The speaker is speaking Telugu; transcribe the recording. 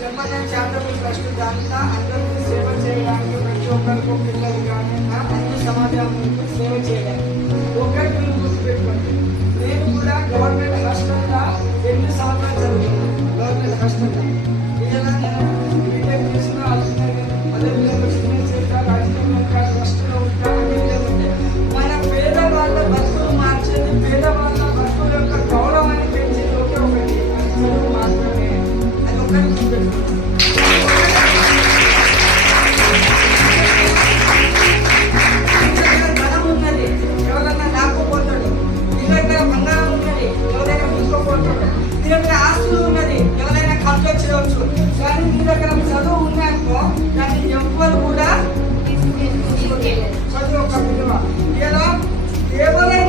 జన్మదిన చారిటబుల్ ట్రస్ట్ దాంట్లో అందరికీ సేవ చేయడానికి ప్రతి ఒక్కరికి పిల్లలు కానీ అన్ని సమాజానికి సేవ చేయడానికి ఒక్కరికి గుర్తుపెట్టుకోండి. నేను కూడా గవర్నమెంట్ హాస్టల్లో 8 సంవత్సరాలు చదువుకున్నాను. గవర్నమెంట్ హాస్టల్లో ఇలా నేను బీటెక్ చేసిన అదేవిధంగా సిగ్నల్ చేస్తారు అధికంగా ట్రస్ట్లో ఉంటాను. మన పేదవాళ్ళ బతుకులు మార్చేది, పేదవాళ్ళ బతుకుల యొక్క గౌరవాన్ని పెంచేది ఒకే ఒకటి, అది చదువు మాత్రమే. అది ఒక్కరికి గుర్తుపెట్టుకోండి. ధనం ఉన్నది, ఎవరైనా లాక్కోపోతాడు. నీ దగ్గర బంగారం ఉన్నది, ఎవరైనా ముంచుకోపోతాడు. నీ దగ్గర ఆస్తులు ఉన్నది, ఎవరైనా ఖర్చు చేయవచ్చు. కానీ నీ దగ్గర చదువు ఉన్నాకో దాన్ని ఎవ్వరు కూడా చదువు ఒక విలువ. ఇలా ఎవరైనా